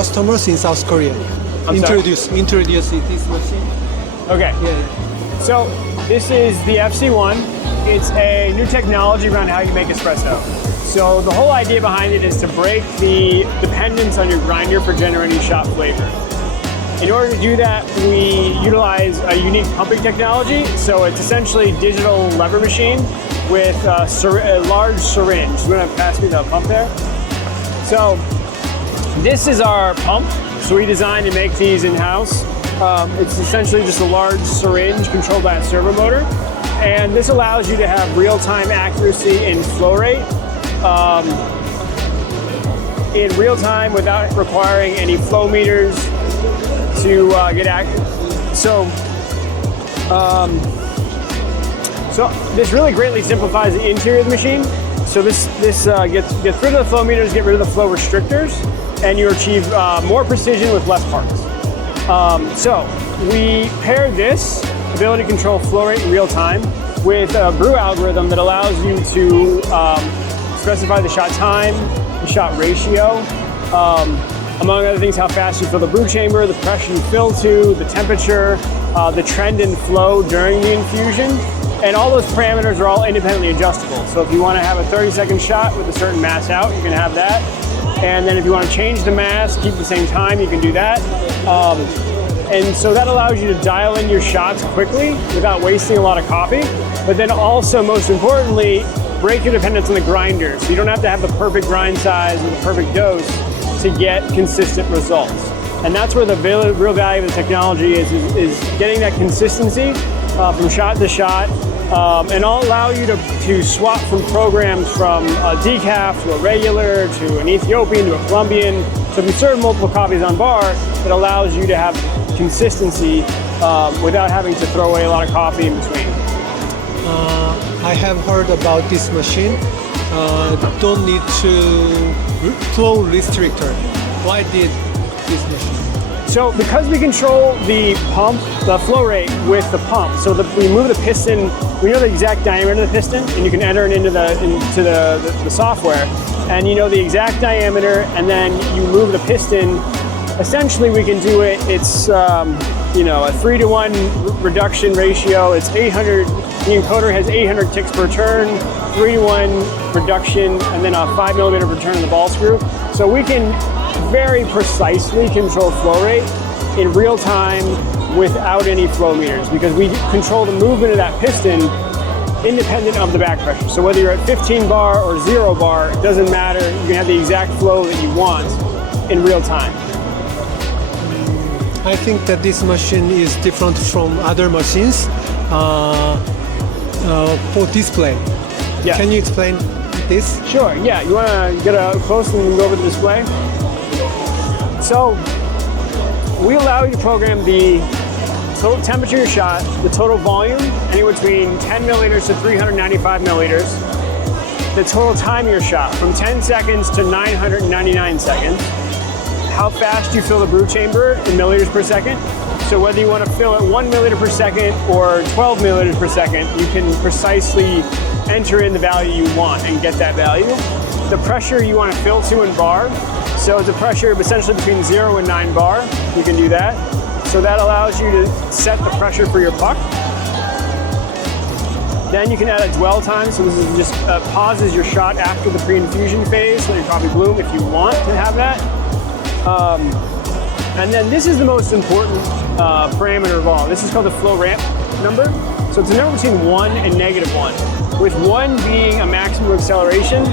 customers in South Korea. Introduce this machine. Okay. Yeah. So this is the FC1. It's a new technology around how you make espresso. So the whole idea behind it is to break the dependence on your grinder for generating shot flavor. In order to do that, we utilize a unique pumping technology. So it's essentially a digital lever machine with a large syringe. You want to pass me the pump there? So this is our pump. So we designed to make these in-house. It's essentially just a large syringe controlled by a servo motor. And this allows you to have real-time accuracy in flow rate in real time without requiring any flow meters to get accurate. So this really greatly simplifies the interior of the machine. So this gets rid of the flow meters, get rid of the flow restrictors, and you achieve more precision with less parts. So we pair this ability to control flow rate in real time with a brew algorithm that allows you to specify the shot time, the shot ratio, among other things, how fast you fill the brew chamber, the pressure you fill to, the temperature, the trend and flow during the infusion. And all those parameters are all independently adjustable. So if you want to have a 30-second shot with a certain mass out, you can have that. And then if you want to change the mass, keep the same time, you can do that. And so that allows you to dial in your shots quickly without wasting a lot of coffee. But then also, most importantly, break your dependence on the grinder. So you don't have to have the perfect grind size or the perfect dose to get consistent results. And that's where the real value of the technology is getting that consistency from shot to shot. And I'll allow you to swap from programs from a decaf to a regular to an Ethiopian to a Colombian. So if you serve multiple coffees on bar, it allows you to have consistency without having to throw away a lot of coffee in between. I have heard about this machine. Don't need to flow restrictor. Why did this machine? So because we control the pump, the flow rate with the pump, so we move the piston, we know the exact diameter of the piston, and you can enter it into the software, and you know the exact diameter, and then you move the piston. Essentially, we can do it. It's a 3-to-1 reduction ratio. It's 800. The encoder has 800 ticks per turn, 3-to-1 reduction, and then a 5mm per turn on the ball screw. So we can very precisely control flow rate in real time without any flow meters, because we control the movement of that piston independent of the back pressure. So whether you're at 15 bar or 0 bar, it doesn't matter. You can have the exact flow that you want in real time. I think that this machine is different from other machines for display. Yeah. Can you explain this? Sure, yeah. You want to get a close and go over the display? So we allow you to program the total temperature of your shot, the total volume, anywhere between 10 milliliters to 395 milliliters, the total time of your shot, from 10 seconds to 999 seconds, how fast you fill the brew chamber in milliliters per second. So whether you want to fill it 1 milliliter per second or 12 milliliters per second, you can precisely enter in the value you want and get that value. The pressure you want to fill to in bar. So it's a pressure essentially between 0 and 9 bar. You can do that. So that allows you to set the pressure for your puck. Then you can add a dwell time. So this is just pauses your shot after the pre-infusion phase, let your coffee bloom if you want to have that. And then this is the most important parameter of all. This is called the flow ramp number. So it's a number between 1 and -1, with 1 being a maximum acceleration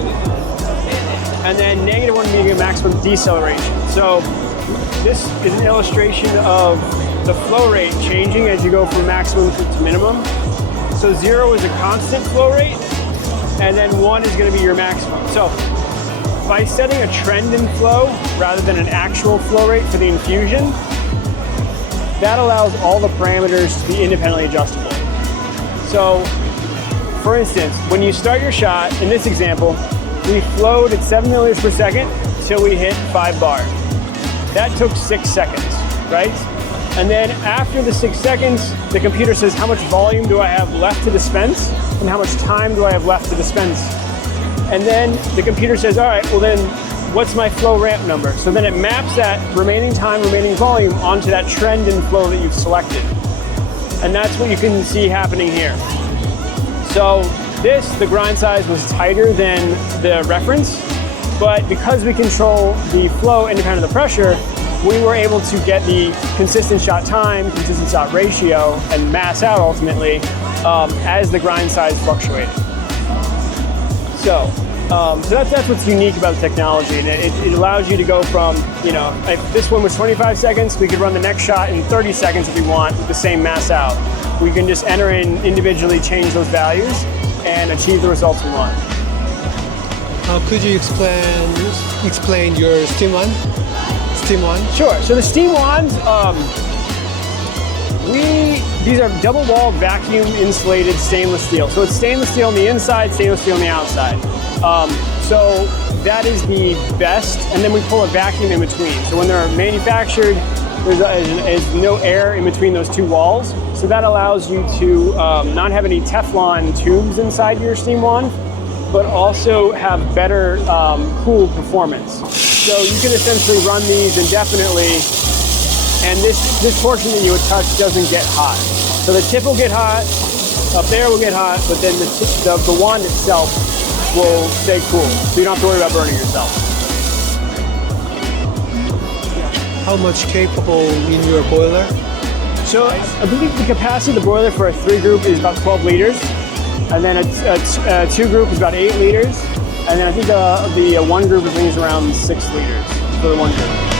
and then -1 being a maximum deceleration. So this is an illustration of the flow rate changing as you go from maximum to minimum. So 0 is a constant flow rate, and then 1 is going to be your maximum. So by setting a trend in flow rather than an actual flow rate for the infusion, that allows all the parameters to be independently adjustable. So, for instance, when you start your shot, in this example, we flowed at 7 milliliters per second till we hit 5 bar. That took 6 seconds, right? And then after the 6 seconds, the computer says, how much volume do I have left to dispense? And how much time do I have left to dispense? And then the computer says, all right, well then what's my flow ramp number? So then it maps that remaining time, remaining volume onto that trend and flow that you've selected. And that's what you can see happening here. So the grind size was tighter than the reference, but because we control the flow independent of the pressure, we were able to get the consistent shot time, consistent shot ratio, and mass out ultimately as the grind size fluctuated. So that's what's unique about the technology, and it allows you to go from, if this one was 25 seconds, we could run the next shot in 30 seconds if we want with the same mass out. We can just enter in individually, change those values, and achieve the results we want. Could you explain your Steam One? Steam One? Sure. So the Steam Wands, these are double-walled, vacuum-insulated stainless steel. So it's stainless steel on the inside, stainless steel on the outside. So that is the best, and then we pull a vacuum in between. So when they're manufactured, there's no air in between those two walls. So that allows you to not have any Teflon tubes inside your Steam Wand, but also have better cool performance. So you can essentially run these indefinitely, and this portion that you would touch doesn't get hot. So the tip will get hot, up there will get hot, but then the wand itself will stay cool, so you don't have to worry about burning yourself. How much capable in your boiler? So I believe the capacity of the boiler for a 3 group is about 12 liters, and then a 2 group is about 8 liters, and then I think the 1 group is around 6 liters for the 1 group.